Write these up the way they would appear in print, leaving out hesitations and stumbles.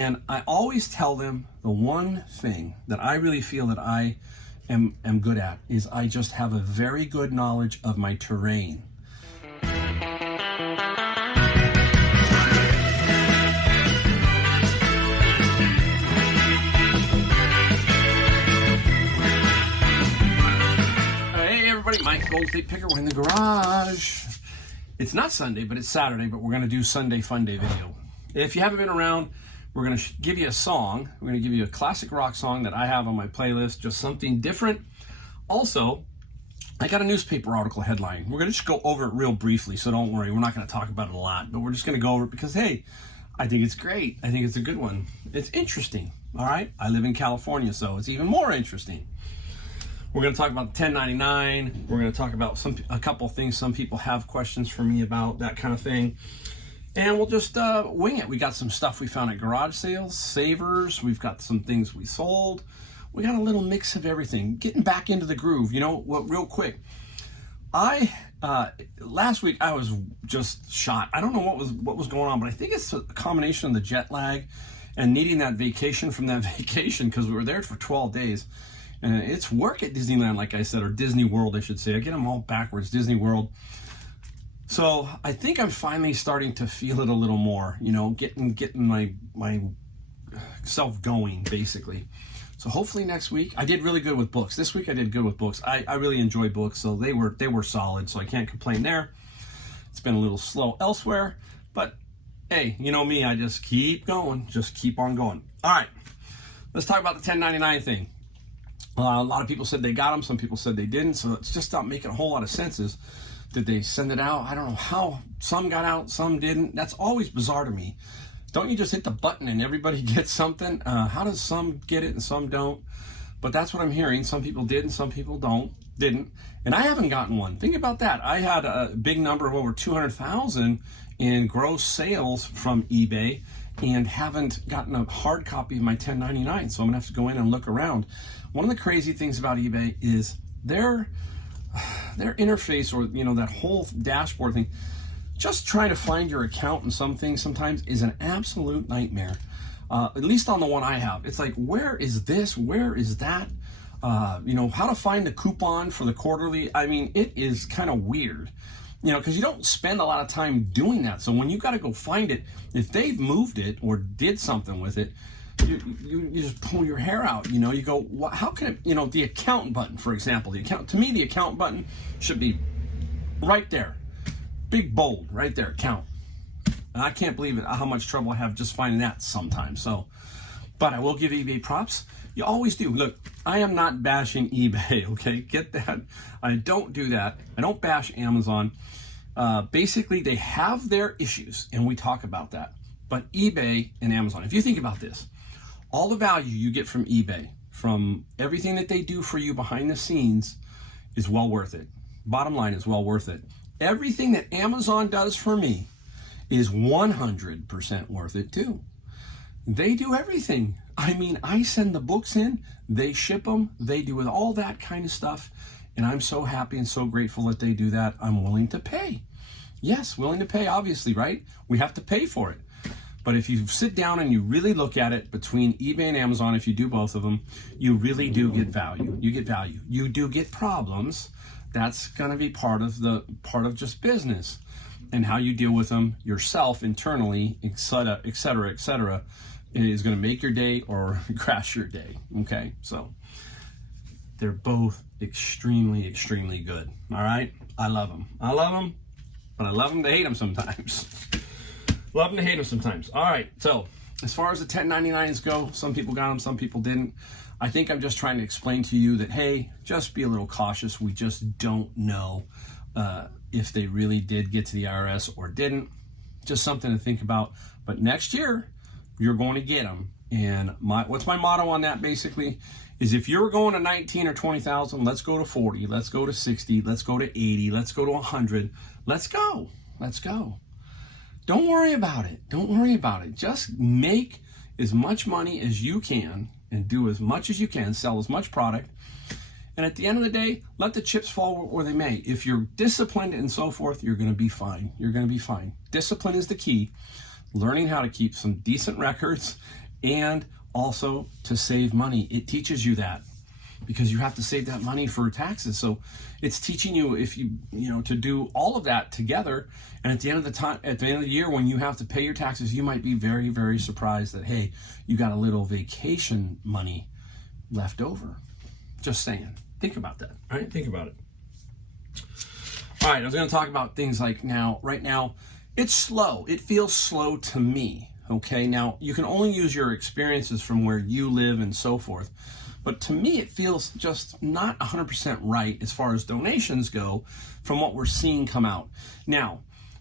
And I always tell them the one thing that I really feel that I am good at is I just have a very good knowledge of my terrain. Hey everybody, Mike Gold State Picker. We're in the garage. It's not Sunday, but it's Saturday, but we're going to do Sunday Fun Day video. If you haven't been around, we're going to give you a song. We're going to give you a classic rock song that I have on my playlist, just something different. Also, I got a newspaper article headline. We're going to just go over it real briefly, so don't worry. We're not going to talk about it a lot, but we're just going to go over it because, hey, I think it's great. I think it's a good one. It's interesting, all right? I live in California, so it's even more interesting. We're going to talk about the 1099. We're going to talk about a couple of things some people have questions for me about, that kind of thing. And we'll just wing it. We got some stuff we found at garage sales, savers. We've got some things we sold. We got a little mix of everything. Getting back into the groove. You know what? Real quick, last week I was just shot. I don't know what was going on, but I think it's a combination of the jet lag and needing that vacation from that vacation because we were there for 12 days. And it's work at Disneyland, like I said, or Disney World, I should say. I get them all backwards. Disney World. So I think I'm finally starting to feel it a little more, you know, getting my self going, basically. So hopefully next week, I did really good with books. This week I did good with books. I really enjoy books, so they were solid, so I can't complain there. It's been a little slow elsewhere, but hey, you know me, I just keep going, just keep on going. All right, let's talk about the 1099 thing. A lot of people said they got them, some people said they didn't, so it's just not making a whole lot of sense. Did they send it out? I don't know how. Some got out, some didn't. That's always bizarre to me. Don't you just hit the button and everybody gets something? How does some get it and some don't? But that's what I'm hearing. Some people did and some people didn't. And I haven't gotten one. Think about that. I had a big number of over 200,000 in gross sales from eBay and haven't gotten a hard copy of my 1099. So I'm gonna have to go in and look around. One of the crazy things about eBay is their interface, or you know, that whole dashboard thing, just trying to find your account and some things sometimes is an absolute nightmare. At least on the one I have, it's like, where is this, where is that, you know, how to find the coupon for the quarterly. I mean, it is kind of weird, you know, because you don't spend a lot of time doing that. So when you got to go find it, if they've moved it or did something with it, you just pull your hair out, you know. You go, how can it, you know, the account button, for example, to me the account button should be right there, big bold right there, account. And I can't believe it how much trouble I have just finding that sometimes. So, but I will give eBay props. You always do. Look, I am not bashing eBay, okay? Get that. I don't do that. I don't bash Amazon. Basically, they have their issues, and we talk about that. But eBay and Amazon, if you think about this, all the value you get from eBay, from everything that they do for you behind the scenes, is well worth it. Bottom line is well worth it. Everything that Amazon does for me is 100% worth it too. They do everything. I mean, I send the books in, they ship them, they do all that kind of stuff, and I'm so happy and so grateful that they do that. I'm willing to pay. Yes, willing to pay, obviously, right? We have to pay for it. But if you sit down and you really look at it between eBay and Amazon, if you do both of them, you really do get value. You get value. You do get problems. That's going to be part of just business, and how you deal with them yourself internally, et cetera, et cetera, et cetera, is going to make your day or crash your day. Okay, so they're both extremely, extremely good. All right, I love them. I love them, but I love them to hate them sometimes. Love them to hate them sometimes. All right, so as far as the 1099s go, some people got them, some people didn't. I think I'm just trying to explain to you that, hey, just be a little cautious. We just don't know if they really did get to the IRS or didn't. Just something to think about. But next year, you're going to get them. And what's my motto on that, basically, is if you're going to 19 or 20,000, let's go to 40, let's go to 60, let's go to 80, let's go to 100. Let's go. Let's go. Don't worry about it. Don't worry about it. Just make as much money as you can and do as much as you can, sell as much product. And at the end of the day, let the chips fall where they may. If you're disciplined and so forth, you're going to be fine. You're going to be fine. Discipline is the key. Learning how to keep some decent records and also to save money. It teaches you that, because you have to save that money for taxes. So it's teaching you, if you know, to do all of that together. And at the end of the year, when you have to pay your taxes, you might be very, very surprised that, hey, you got a little vacation money left over. Just saying. Think about that. All right, think about it. All right, I was going to talk about things like right now, it's slow. It feels slow to me. Okay, now you can only use your experiences from where you live and so forth. But to me, it feels just not 100% right as far as donations go from what we're seeing come out. Now,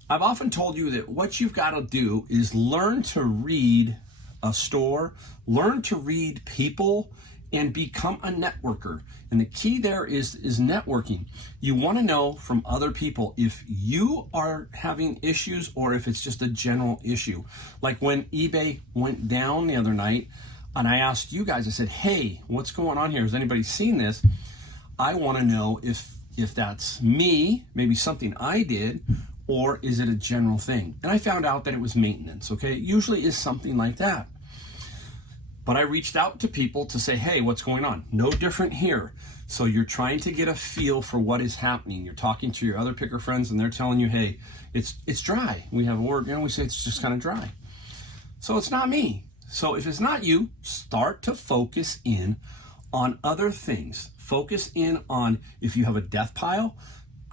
I've often told you that what you've got to do is learn to read a store, learn to read people, and become a networker. And the key there is networking. You want to know from other people if you are having issues or if it's just a general issue. Like when eBay went down the other night, and I asked you guys, I said, hey, what's going on here? Has anybody seen this? I want to know if that's me, maybe something I did, or is it a general thing? And I found out that it was maintenance, okay? It usually is something like that. But I reached out to people to say, hey, what's going on? No different here. So you're trying to get a feel for what is happening. You're talking to your other picker friends and they're telling you, hey, it's dry. We have a word, we say it's just kind of dry. So it's not me. So if it's not you, start to focus in on other things. Focus in on, if you have a death pile,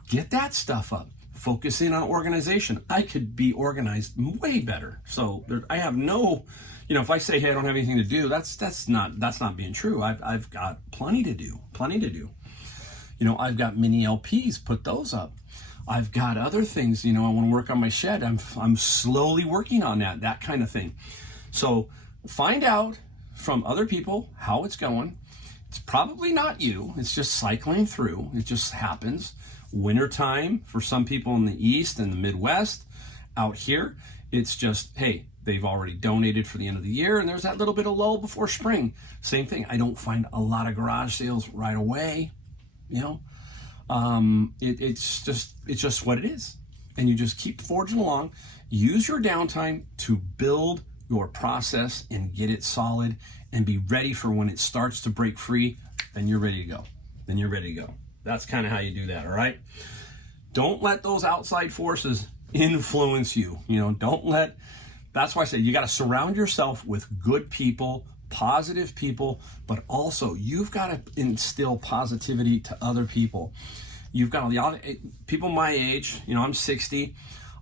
get that stuff up. Focus in on organization. I could be organized way better. So I have no, if I say, hey, I don't have anything to do, that's not being true. I've got plenty to do. I've got mini LPs, put those up. I've got other things, I want to work on my shed. I'm slowly working on that kind of thing. So find out from other people how it's going. It's probably not you. It's just cycling through. It just happens. Wintertime for some people in the East and the Midwest. Out here, it's just, hey, they've already donated for the end of the year, and there's that little bit of lull before spring. Same thing. I don't find a lot of garage sales right away. It's just what it is. And you just keep forging along. Use your downtime to build your process and get it solid and be ready for when it starts to break free, then you're ready to go. That's kind of how you do that, all right? Don't let those outside forces influence you. That's why I say you got to surround yourself with good people, positive people, but also you've got to instill positivity to other people. You've got people my age, I'm 60.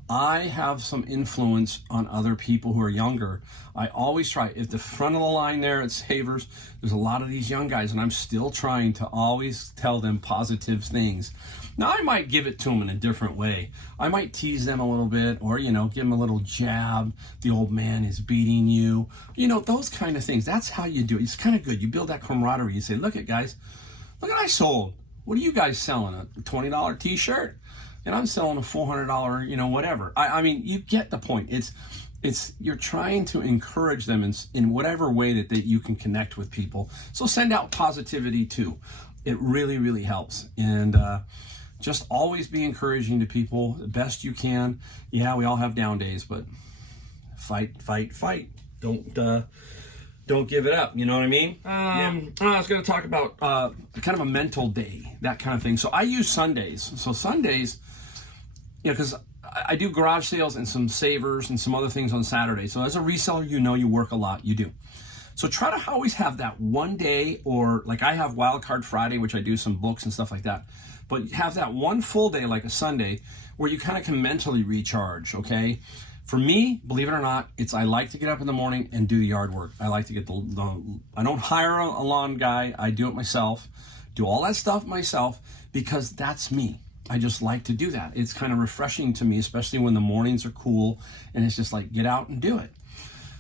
I have some influence on other people who are younger. I always try, at the front of the line there at Savers, there's a lot of these young guys, and I'm still trying to always tell them positive things. Now, I might give it to them in a different way. I might tease them a little bit, or, give them a little jab. The old man is beating you. Those kind of things. That's how you do it. It's kind of good. You build that camaraderie. You say, look at guys, look at I sold. What are you guys selling? A $20 t-shirt? And I'm selling a $400, whatever. I mean, you get the point. It's you're trying to encourage them in whatever way that you can connect with people. So send out positivity too. It really, really helps. And just always be encouraging to people the best you can. Yeah, we all have down days, but fight. Don't give it up. You know what I mean? I was going to talk about kind of a mental day, that kind of thing. So I use Sundays. So Sundays, because I do garage sales and some savers and some other things on Saturday. So as a reseller, you work a lot. You do. So try to always have that one day, or like I have Wildcard Friday, which I do some books and stuff like that. But have that one full day, like a Sunday, where you kind of can mentally recharge, okay? For me, believe it or not, I like to get up in the morning and do the yard work. I like to get I don't hire a lawn guy. I do it myself, do all that stuff myself, because that's me. I just like to do that. It's kind of refreshing to me, especially when the mornings are cool and it's just like, get out and do it.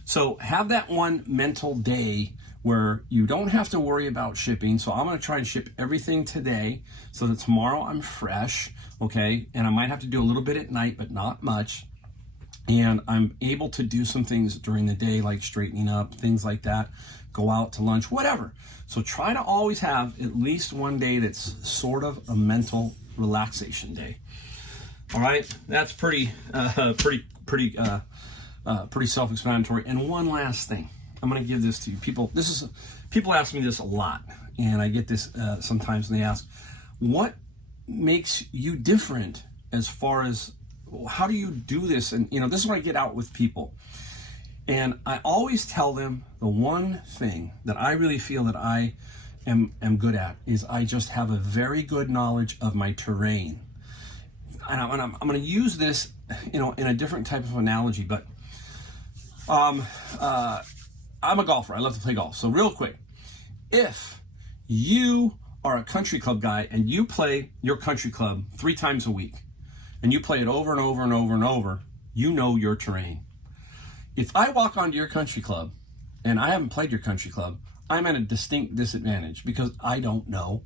So have that one mental day where you don't have to worry about shipping. So I'm going to try and ship everything today so that tomorrow I'm fresh, okay? And I might have to do a little bit at night, but not much. And I'm able to do some things during the day, like straightening up, things like that, go out to lunch, whatever. So try to always have at least one day that's sort of a mental relaxation day. All right, that's pretty self-explanatory. And one last thing, I'm going to give this to you. People ask me this a lot, and I get this sometimes, and they ask, what makes you different as far as how do you do this? And this is what I get out with people. And I always tell them the one thing that I really feel that I am good at is I just have a very good knowledge of my terrain. And I'm going to use this, in a different type of analogy, but I'm a golfer. I love to play golf. So real quick, if you are a country club guy and you play your country club 3 times a week and you play it over and over and over and over, you know your terrain. If I walk onto your country club and I haven't played your country club, I'm at a distinct disadvantage because I don't know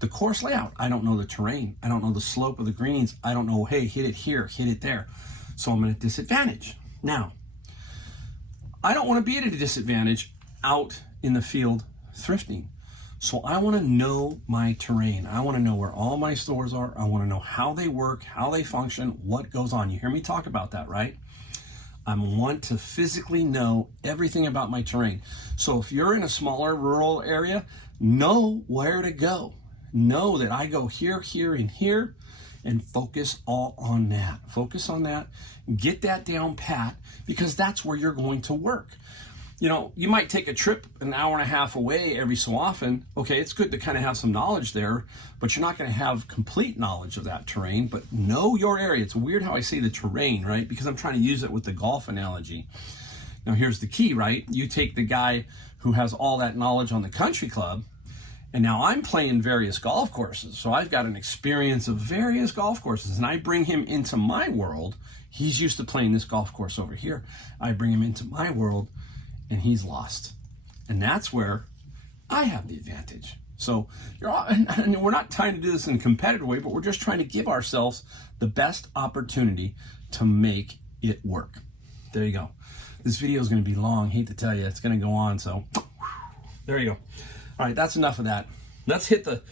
the course layout. I don't know the terrain. I don't know the slope of the greens. I don't know, hey, hit it here, hit it there. So I'm at a disadvantage. Now, I don't want to be at a disadvantage out in the field thrifting. So I want to know my terrain. I want to know where all my stores are. I want to know how they work, how they function, what goes on. You hear me talk about that, right? I want to physically know everything about my terrain. So if you're in a smaller rural area, know where to go. Know that I go here, here, and here, and focus all on that. Focus on that. Get that down pat, because that's where you're going to work. You might take a trip an hour and a half away every so often. Okay, it's good to kind of have some knowledge there, but you're not going to have complete knowledge of that terrain. But know your area. It's weird how I say the terrain, right? Because I'm trying to use it with the golf analogy. Now, here's the key, right? You take the guy who has all that knowledge on the country club, and now I'm playing various golf courses. So I've got an experience of various golf courses, and I bring him into my world. He's used to playing this golf course over here. I bring him into my world, and he's lost. And that's where I have the advantage. So and we're not trying to do this in a competitive way, but we're just trying to give ourselves the best opportunity to make it work. There you go. This video is going to be long. Hate to tell you, it's going to go on. So there you go. All right, that's enough of that. Let's hit the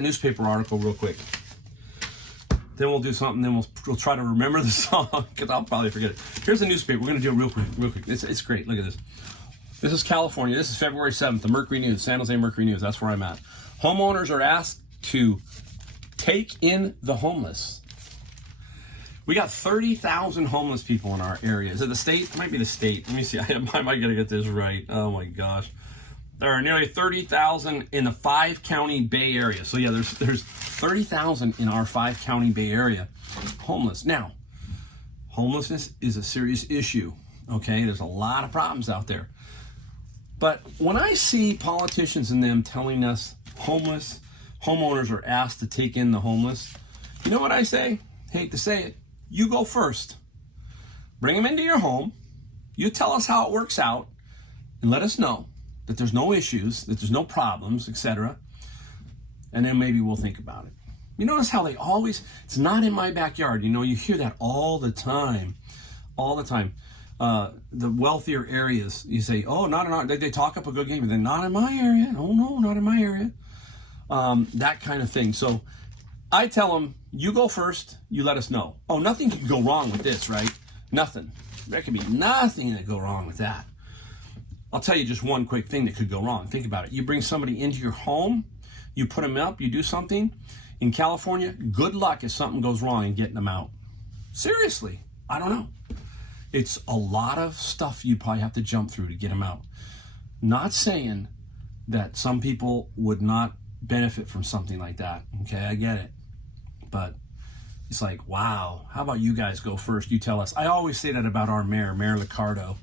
newspaper article real quick. Then we'll do something. Then we'll try to remember the song because I'll probably forget it. Here's the newspaper. We're going to do it real quick. It's great. Look at this. This is California. This is February 7th. The Mercury News, San Jose Mercury News. That's where I'm at. Homeowners are asked to take in the homeless. We got 30,000 homeless people in our area. Is it the state? It might be the state. Let me see. I might gotta get this right. Oh my gosh. There are nearly 30,000 in the 5-county Bay Area. So yeah, there's 30,000 in our 5-county Bay Area homeless. Now, homelessness is a serious issue. Okay, there's a lot of problems out there. But when I see politicians and them telling us homeowners are asked to take in the homeless, you know what I say? Hate to say it. You go first. Bring them into your home. You tell us how it works out and let us know that there's no issues, that there's no problems, etc. And then maybe we'll think about it. You notice how they always, it's not in my backyard. You hear that all the time. The wealthier areas, you say, oh, they talk up a good game, but they're not in my area. Oh, no, not in my area. That kind of thing. So I tell them, you go first, you let us know. Oh, nothing can go wrong with this, right? Nothing. There can be nothing that go wrong with that. I'll tell you just one quick thing that could go wrong. Think about it. You bring somebody into your home, you put them up, you do something. In California, good luck if something goes wrong in getting them out. Seriously, I don't know. It's a lot of stuff you probably have to jump through to get them out. Not saying that some people would not benefit from something like that. Okay, I get it. But it's like, wow, how about you guys go first? You tell us. I always say that about our mayor, Mayor Liccardo.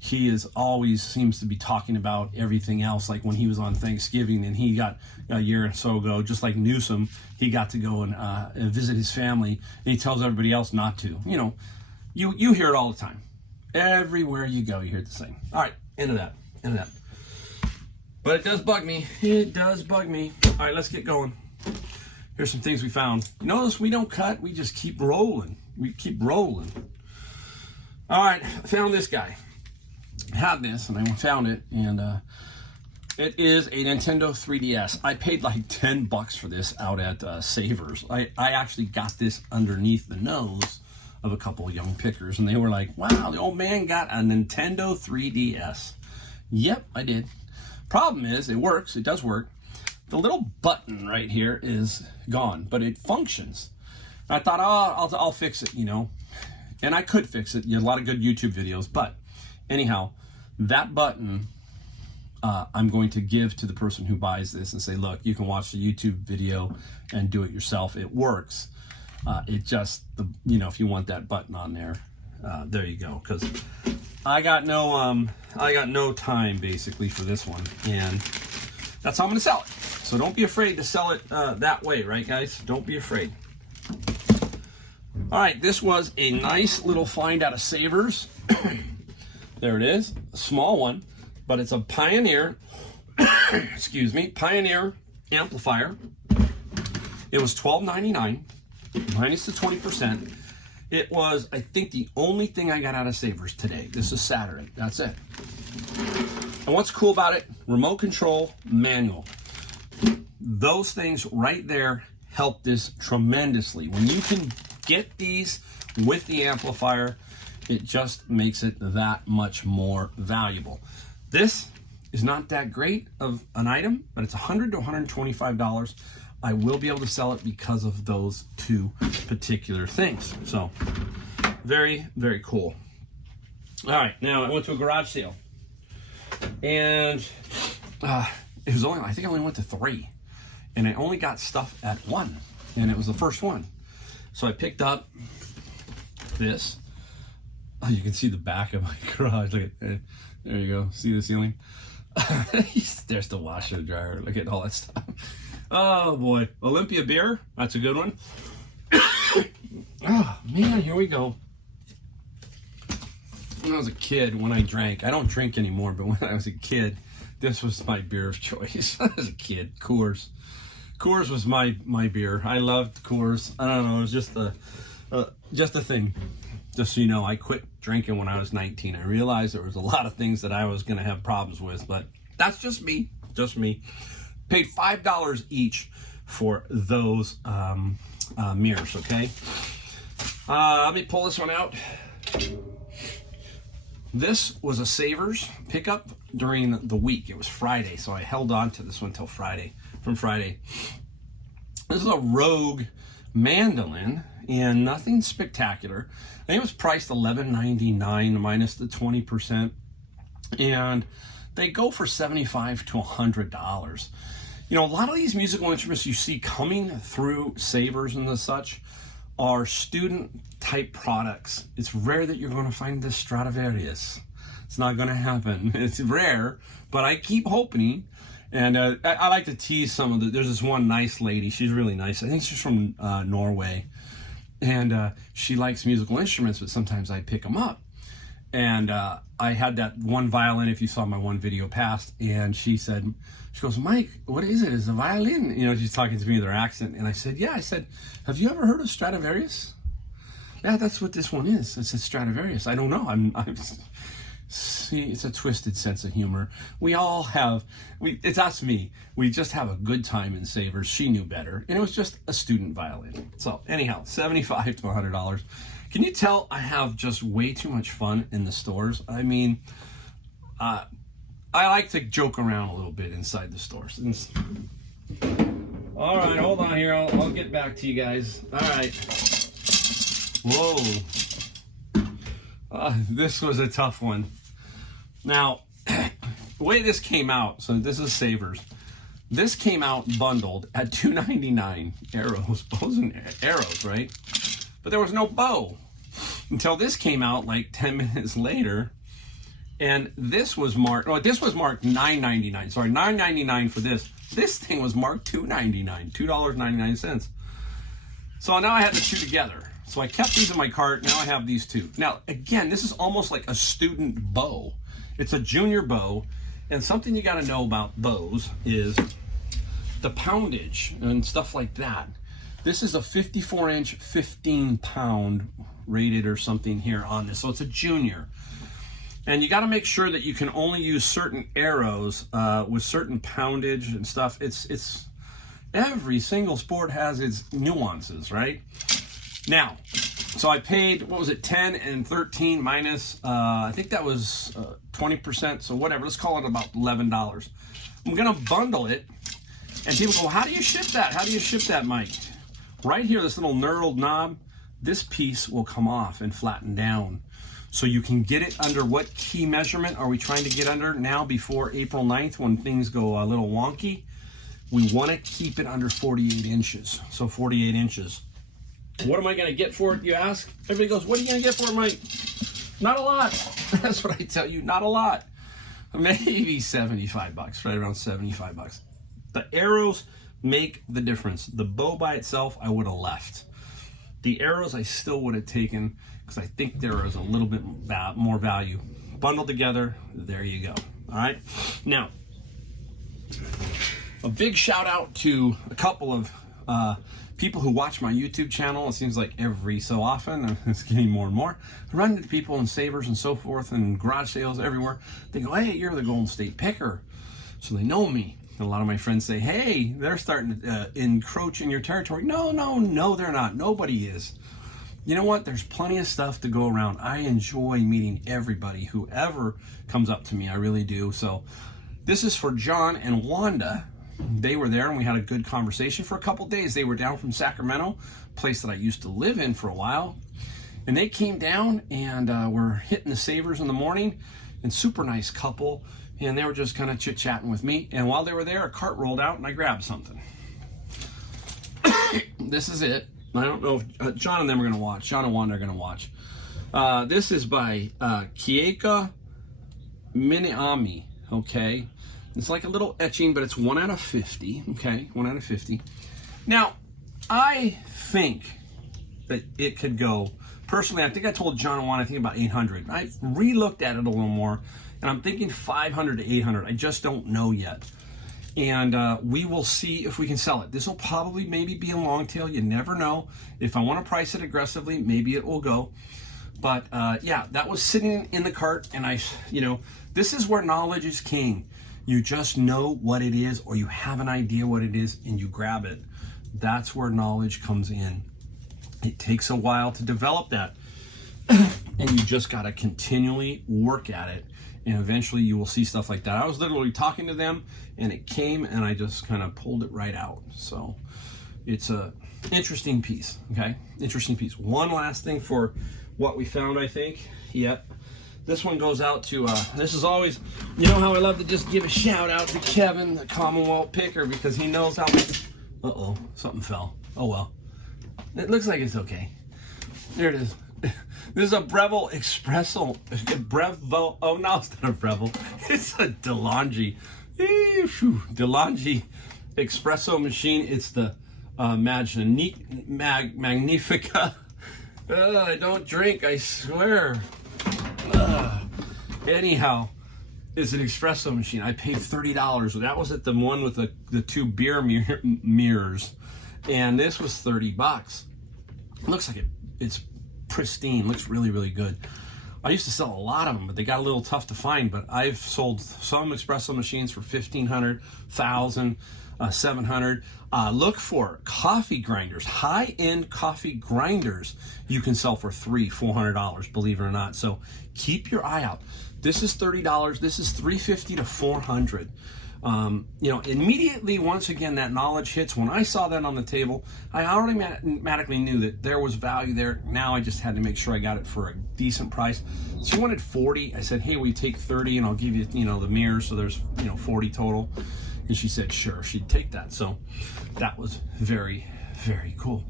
He is always seems to be talking about everything else. Like when he was on Thanksgiving and he got a year or so ago, just like Newsom, he got to go and visit his family, and he tells everybody else not to. You hear it all the time. Everywhere you go, you hear the same. All right, end of that. But it does bug me. All right, let's get going. Here's some things we found. Notice we don't cut. We just keep rolling. All right, I found this guy. I had this, and I found it, and it is a Nintendo 3DS. I paid like $10 for this out at Savers. I actually got this underneath the nose of a couple of young pickers, and they were like, wow, the old man got a Nintendo 3DS. Yep, I did. Problem is, it works. It does work. The little button right here is gone, but it functions. I thought, oh, I'll fix it, you know. And I could fix it. You have a lot of good YouTube videos. But anyhow, that button I'm going to give to the person who buys this and say, look, you can watch the YouTube video and do it yourself. It works. It just, if you want that button on there, there you go. Because I got no time basically for this one, and that's how I'm going to sell it. So don't be afraid to sell it that way, right, guys? Don't be afraid. All right, this was a nice little find out of Savers. There it is, a small one, but it's a Pioneer, excuse me, Pioneer amplifier. It was $12.99 minus the 20%. It was, I think, the only thing I got out of Savers today. This is Saturday. That's it. And what's cool about it? Remote control, manual. Those things right there help this tremendously. When you can get these with the amplifier, it just makes it that much more valuable. This is not that great of an item, but it's $100 to $125. I will be able to sell it because of those two particular things. So very, very cool. All right, now I went to a garage sale, and it was only, I think I only went to 3, and I only got stuff at 1, and it was the first one. So I picked up this. Oh, you can see the back of my garage. Look at that. There you go. See the ceiling? There's the washer and dryer. Look at all that stuff. Oh boy. Olympia beer. That's a good one. Oh man, here we go. When I was a kid, when I drank, I don't drink anymore, but when I was a kid, this was my beer of choice. As a kid, Coors. Coors was my beer. I loved Coors. I don't know. It was just a thing. Just so you know, I quit drinking when I was 19. I realized there was a lot of things that I was going to have problems with, but that's just me. Just me. Paid $5 each for those mirrors, okay? Let me pull this one out. This was a Savers pickup during the week. It was Friday, so I held on to this one till Friday, from Friday. This is a Rogue mandolin, and nothing spectacular. I think it was priced $11.99 minus the 20%, and they go for $75 to $100. You know, a lot of these musical instruments you see coming through Savers and the such are student type products. It's rare that you're going to find this Stradivarius. It's not going to happen. It's rare, but I keep hoping. And I like to tease some of the, there's this one nice lady. She's really nice. I think she's from Norway. And she likes musical instruments, but sometimes I pick them up. And I had that one violin, if you saw my one video past, and she goes, Mike, what is it? Is it a violin? You know, she's talking to me with her accent. And I said, yeah. I said, have you ever heard of Stradivarius? Yeah, that's what this one is. It's a Stradivarius. I don't know. See, it's a twisted sense of humor. We all have, that's me. We just have a good time in Savers. She knew better. And it was just a student violin. So anyhow, $75 to $100. Can you tell I have just way too much fun in the stores? I mean, I like to joke around a little bit inside the stores. All right, hold on here. I'll get back to you guys. All right. Whoa. This was a tough one. Now, the way this came out, so this is Savers. This came out bundled at $2.99. Bows and arrows, right? But there was no bow until this came out like 10 minutes later. And this was marked, this was marked $9.99. Sorry, $9.99 for this. This thing was marked $2.99, $2.99. So now I had the two together. So I kept these in my cart. Now I have these two. Now, again, this is almost like a student bow. It's a junior bow. And something you got to know about bows is the poundage and stuff like that. This is a 54-inch, 15-pound rated or something here on this. So it's a junior. And you got to make sure that you can only use certain arrows with certain poundage and stuff. It's every single sport has its nuances, right? Now, So I paid, what was it, 10 and 13 minus, I think that was 20%, so whatever, let's call it about $11. I'm gonna bundle it, and people go, how do you ship that? How do you ship that, Mike? Right here, this little knurled knob, this piece will come off and flatten down. So you can get it under what key measurement are we trying to get under now before April 9th when things go a little wonky? We want to keep it under 48 inches. So 48 inches. What am I going to get for it, you ask? Everybody goes, what are you going to get for it, Mike? Not a lot. That's what I tell you, not a lot. Maybe 75 bucks, right around 75 bucks. The arrows make the difference. The bow by itself, I would have left. The arrows, I still would have taken because I think there is a little bit more value. Bundled together, there you go. All right. Now, a big shout out to a couple of people who watch my YouTube channel. It seems like every so often, it's getting more and more. I run into people in Savers and so forth and garage sales everywhere. They go, hey, you're the Golden State Picker. So they know me. And a lot of my friends say, hey, they're starting to encroach in your territory. No, they're not. Nobody is. You know what? There's plenty of stuff to go around. I enjoy meeting everybody, whoever comes up to me. I really do. So this is for John and Wanda. They were there and we had a good conversation for a couple days. They were down from Sacramento, a place that I used to live in for a while. And they came down and were hitting the Savers in the morning, and super nice couple. And they were just kind of chit-chatting with me. And while they were there, a cart rolled out and I grabbed something. This is it. I don't know if John and them are going to watch. John and Wanda are going to watch. This is by Kieka Miniami, okay? It's like a little etching, but it's 1 out of 50, okay? 1 out of 50. Now, I think that it could go, personally, I think I told John and Wanda, I think about 800. I re-looked at it a little more, and I'm thinking 500 to 800. I just don't know yet. And we will see if we can sell it. This will probably maybe be a long tail. You never know. If I want to price it aggressively, maybe it will go. But yeah, that was sitting in the cart, and this is where knowledge is king. You just know what it is, or you have an idea what it is, and you grab it. That's where knowledge comes in. It takes a while to develop that, and you just got to continually work at it. And eventually you will see stuff like that. I was literally talking to them and it came and I just kind of pulled it right out. So it's a interesting piece, okay? Interesting piece. One last thing for what we found, I think. Yep. This one goes out to, this is always, you know how I love to just give a shout out to Kevin, the Commonwealth Picker, because he knows how much, uh-oh, something fell. Oh well. It looks like it's okay. There it is. This is a Breville Espresso. Breville. Oh, no, it's not a Breville. It's a DeLonghi. DeLonghi Espresso machine. It's the Magnifica. I don't drink, I swear. Anyhow, it's an espresso machine. I paid $30. That was at the one with the two beer mirrors. And this was 30 bucks. It looks like it's pristine, looks really, really good. I used to sell a lot of them, but they got a little tough to find. But I've sold some espresso machines for $1,500, $1,000, $700. Look for coffee grinders, high-end coffee grinders. You can sell for $300, $400, believe it or not. So keep your eye out. This is $30. This is $350 to $400. Immediately, once again, that knowledge hits. When I saw that on the table, I automatically knew that there was value there. Now I just had to make sure I got it for a decent price. She wanted 40. I said, hey, will you take 30 and I'll give you, the mirrors. So there's, 40 total. And she said, sure, she'd take that. So that was very, very cool.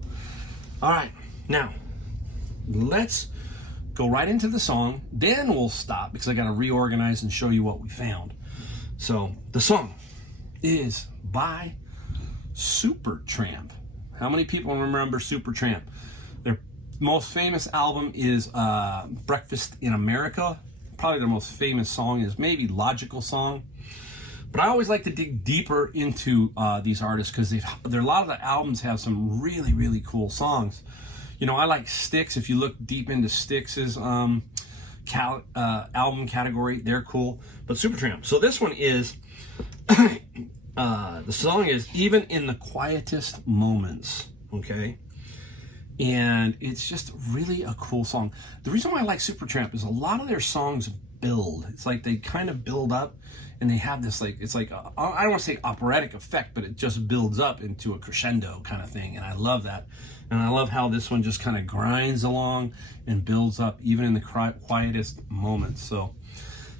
All right, now let's go right into the song. Then we'll stop because I got to reorganize and show you what we found. So the song is by Supertramp. How many people remember Supertramp? Their most famous album is Breakfast in America. Probably their most famous song is maybe Logical Song. But I always like to dig deeper into these artists because a lot of the albums have some really, really cool songs. I like Styx. If you look deep into Styx's album category, they're cool. But Supertramp. So this one is, the song is Even in the Quietest Moments, okay? And it's just really a cool song. The reason why I like Supertramp is a lot of their songs build. It's like they kind of build up, and they have this like, it's like I don't want to say operatic effect, but it just builds up into a crescendo kind of thing, and I love that. And I love how this one just kind of grinds along and builds up even in the quietest moments. So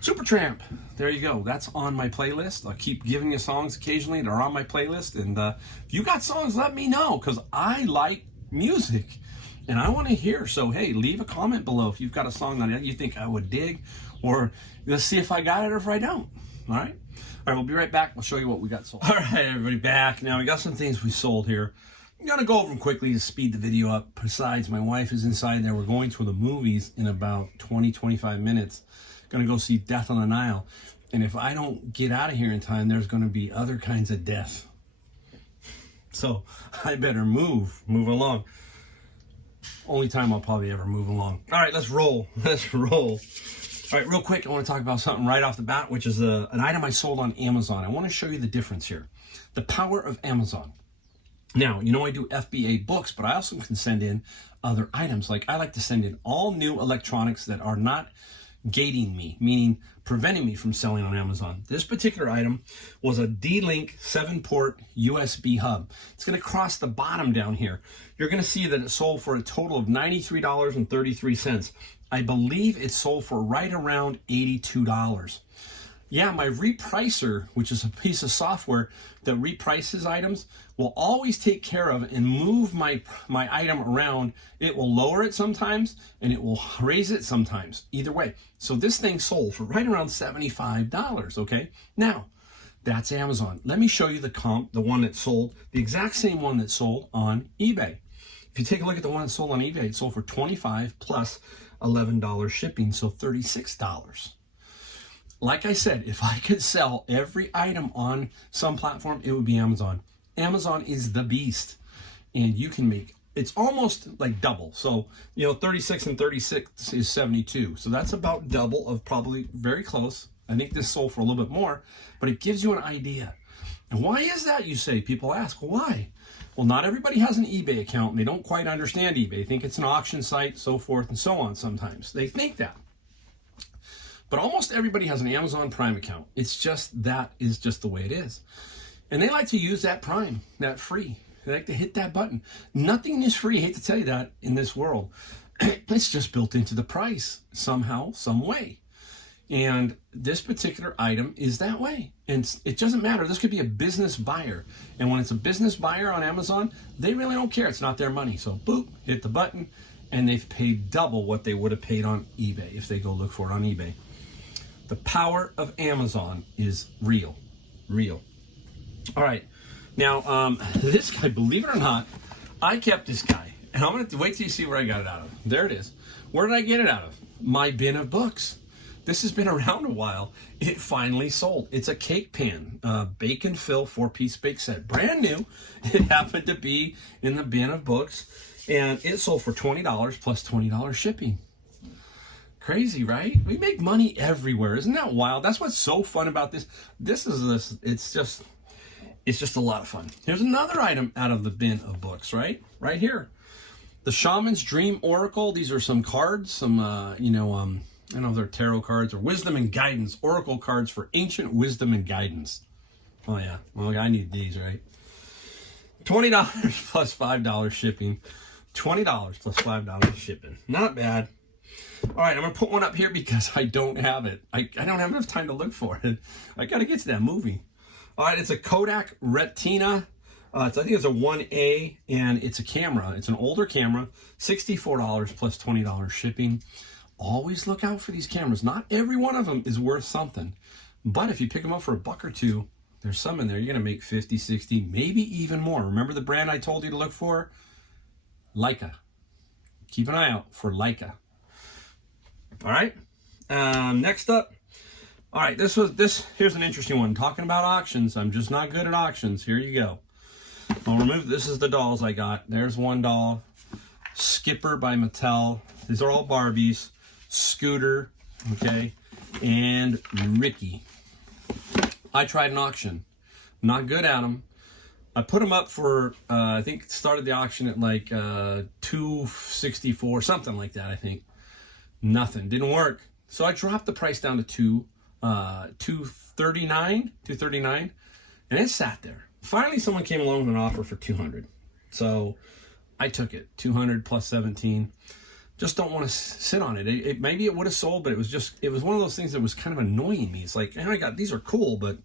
Supertramp, there you go. That's on my playlist. I'll keep giving you songs occasionally that are on my playlist, and if you got songs, let me know, because I like music and I want to hear. So hey, leave a comment below if you've got a song that you think I would dig, or let's see if I got it or if I don't. All right, we'll be right back. I'll show you what we got sold. All right, everybody, back now. We got some things we sold here. I'm gonna go over them quickly to speed the video up. Besides, my wife is inside there. We're going to the movies in about 20-25 minutes. Gonna go see Death on the Nile, and if I don't get out of here in time, there's gonna be other kinds of death. So I better move along. Only time I'll probably ever move along. All right, let's roll. Let's roll. All right, real quick, I want to talk about something right off the bat, which is an item I sold on Amazon. I want to show you the difference here. The power of Amazon. Now, you know I do FBA books, but I also can send in other items. Like I like to send in all new electronics that are not gating me, meaning preventing me from selling on Amazon. This particular item was a D-Link 7-port USB hub. It's going to cross the bottom down here. You're going to see that it sold for a total of $93.33. I believe it sold for right around $82. Yeah, my repricer, which is a piece of software that reprices items, will always take care of and move my item around. It will lower it sometimes, and it will raise it sometimes. Either way. So this thing sold for right around $75, okay? Now, that's Amazon. Let me show you the comp, the one that sold, the exact same one that sold on eBay. If you take a look at the one that sold on eBay, it sold for $25 plus $11 shipping, so $36. Like I said, if I could sell every item on some platform, it would be Amazon. Amazon is the beast, and you can make, it's almost like double. So, 36 and 36 is 72. So that's about double of probably very close. I think this sold for a little bit more, but it gives you an idea. And why is that, you say? People ask, why? Well, not everybody has an eBay account, and they don't quite understand eBay. They think it's an auction site, so forth and so on sometimes. They think that. But almost everybody has an Amazon Prime account. It's just, that is just the way it is. And they like to use that Prime, that free. They like to hit that button. Nothing is free, I hate to tell you that, in this world. It's just built into the price somehow, some way. And this particular item is that way. And it doesn't matter. This could be a business buyer. And when it's a business buyer on Amazon, they really don't care. It's not their money. So boop, hit the button, and they've paid double what they would have paid on eBay if they go look for it on eBay. The power of Amazon is real. Real. All right. Now, this guy, believe it or not, I kept this guy. And I'm going to wait till you see where I got it out of. There it is. Where did I get it out of? My bin of books. This has been around a while. It finally sold. It's a cake pan, bacon fill 4-piece bake set. Brand new. It happened to be in the bin of books. And it sold for $20 plus $20 shipping. Crazy, right? We make money everywhere. Isn't that wild? That's what's so fun about this. It's just a lot of fun. Here's another item out of the bin of books, right? Right here. The Shaman's Dream Oracle. These are some cards, some, I don't know if they're tarot cards or wisdom and guidance. Oracle cards for ancient wisdom and guidance. Oh, yeah. Well, I need these, right? $20 plus $5 shipping. $20 plus $5 shipping. Not bad. All right, I'm going to put one up here because I don't have it. I don't have enough time to look for it. I got to get to that movie. All right, it's a Kodak Retina. I think it's a 1A, and it's a camera. It's an older camera, $64 plus $20 shipping. Always look out for these cameras. Not every one of them is worth something. But if you pick them up for $1 or $2, there's some in there. You're going to make 50, 60, maybe even more. Remember the brand I told you to look for? Leica. Keep an eye out for Leica. All right. Next up. All right. Here's an interesting one. Talking about auctions. I'm just not good at auctions. Here you go. I'll remove. This is the dolls I got. There's one doll. Skipper by Mattel. These are all Barbies. Scooter. Okay. And Ricky. I tried an auction. Not good at them. I put them up for, I think started the auction at like $264, something like that, I think. Nothing, didn't work. So I dropped the price down to $239, and it sat there. Finally, someone came along with an offer for $200. So I took it, $200 plus 17. Just don't want to sit on it. Maybe it would have sold, but it was one of those things that was kind of annoying me. It's like, oh, these are cool, but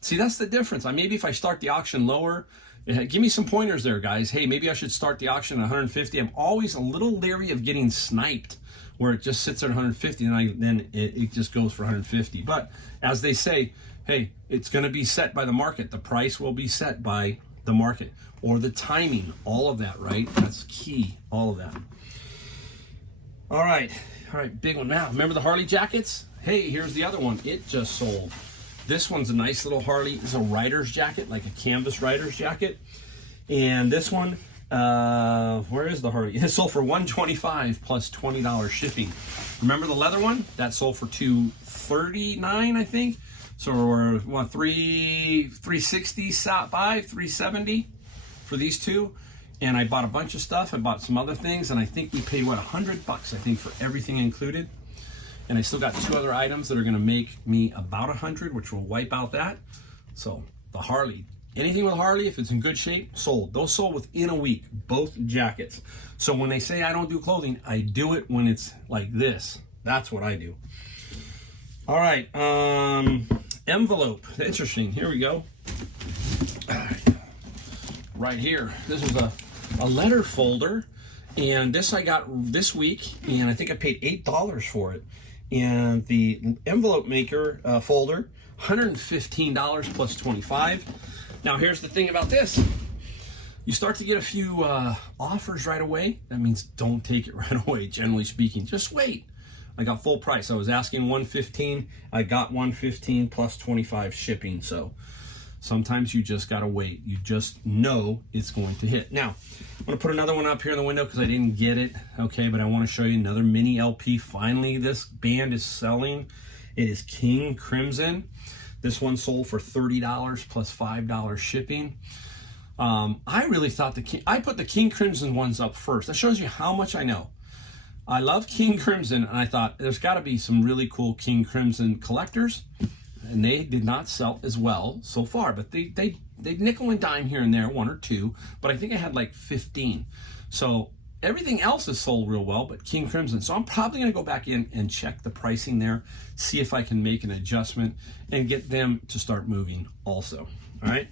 see, that's the difference. Maybe if I start the auction lower, give me some pointers there, guys. Hey, maybe I should start the auction at 150. I'm always a little leery of getting sniped where it just sits at 150 and then it just goes for 150. But as they say, hey, it's going to be set by the market. The price will be set by the market or the timing, all of that, right? That's key, all of that. All right, big one now. Remember the Harley jackets? Hey, here's the other one. It just sold. This one's a nice little Harley. It's a rider's jacket, like a canvas rider's jacket. And this one, where is the Harley? It sold for $125 plus $20 shipping. Remember the leather one? That sold for $239, I think. So we're $365, $370 for these two. And I bought a bunch of stuff. I bought some other things, and I think we paid what, $100, I think, for everything included. And I still got 2 other items that are going to make me about $100, which will wipe out that. So the Harley, anything with Harley, if it's in good shape, sold. Those sold within a week, both jackets. So when they say I don't do clothing, I do it when it's like this. That's what I do. All right, envelope. Interesting. Here we go. Right here. This is a letter folder, and this I got this week, and I think I paid $8 for it. And the envelope maker folder, $115 plus $25. Now here's the thing about this. You start to get a few offers right away. That means don't take it right away, generally speaking. Just wait. I got full price. I was asking $115. I got $115 plus $25 shipping. So sometimes you just gotta wait. You just know it's going to hit. Now, I'm gonna put another one up here in the window because I didn't get it, okay, but I wanna show you another mini LP. Finally, this band is selling. It is King Crimson. This one sold for $30 plus $5 shipping. I really thought I put the King Crimson ones up first. That shows you how much I know. I love King Crimson, and I thought there's gotta be some really cool King Crimson collectors. And they did not sell as well so far, but they nickel and dime here and there, 1 or 2, but I think I had like 15. So everything else is sold real well, but King Crimson. So I'm probably gonna go back in and check the pricing there, see if I can make an adjustment and get them to start moving also, all right?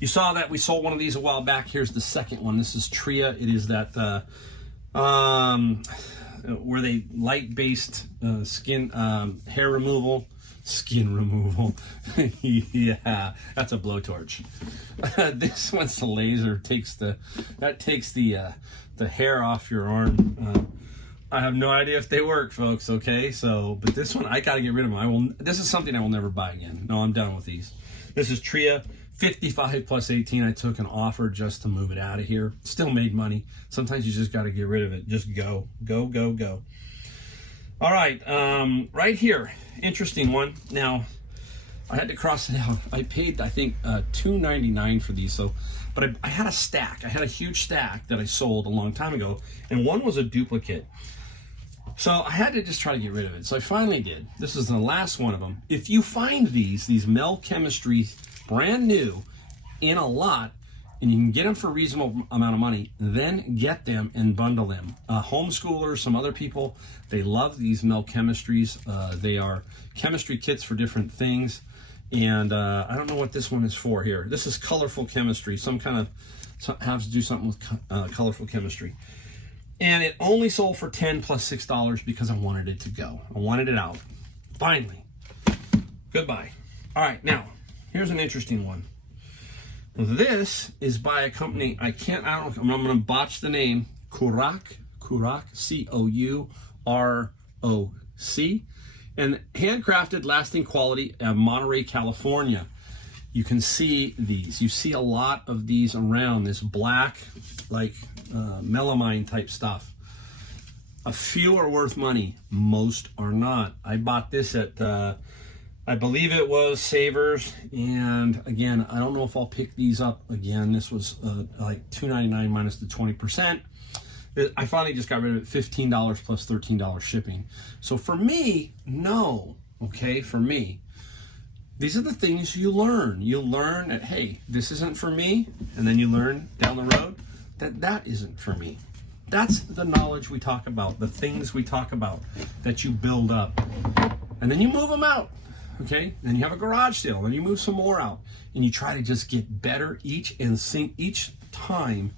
You saw that we sold one of these a while back. Here's the second one. This is Tria. It is that, where they light-based skin, hair removal, skin removal. Yeah, that's a blowtorch. This one's the laser. Takes the hair off your arm. I have no idea if they work, folks. Okay, so but this one I gotta get rid of them. This is something I will never buy again. No, I'm done with these. This is Tria, 55 plus 18. I took an offer just to move it out of here. Still made money. Sometimes you just got to get rid of it. Just go. All right, right here. Interesting one. Now, I had to cross it out. I paid, I think, $2.99 for these. So, but I had a stack. I had a huge stack that I sold a long time ago, and one was a duplicate. So I had to just try to get rid of it. So I finally did. This is the last one of them. If you find these Mel Chemistry, brand new, in a lot, and you can get them for a reasonable amount of money, then get them and bundle them. Homeschoolers, some other people, they love these Mel Chemistries. They are chemistry kits for different things. And I don't know what this one is for here. This is colorful chemistry. Some kind of, has to do something with colorful chemistry. And it only sold for $10 plus $6 because I wanted it to go. I wanted it out. Finally. Goodbye. All right, now, here's an interesting one. This is by a company, I'm going to botch the name, Couroc, C-O-U-R-O-C, and handcrafted, lasting quality of Monterey, California. You can see these. You see a lot of these around, this black, like melamine type stuff. A few are worth money, most are not. I bought this at I believe it was Savers, and again, I don't know if I'll pick these up again. This was like $2.99 minus the 20%. I finally just got rid of it, $15 plus $13 shipping. So for me, no, okay, for me, these are the things you learn. You learn that, hey, this isn't for me, and then you learn down the road that that isn't for me. That's the knowledge we talk about, the things we talk about that you build up, and then you move them out. Okay, then you have a garage sale, then you move some more out, and you try to just get better each time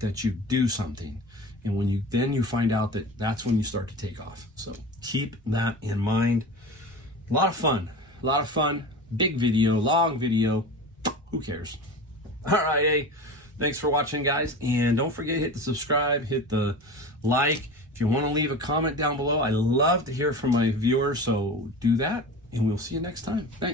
that you do something. And when you find out that that's when you start to take off. So keep that in mind. A lot of fun, big video, long video, who cares? All right, hey, thanks for watching, guys, and don't forget, hit the subscribe, hit the like. If you want to leave a comment down below, I love to hear from my viewers, so do that. And we'll see you next time. Thanks.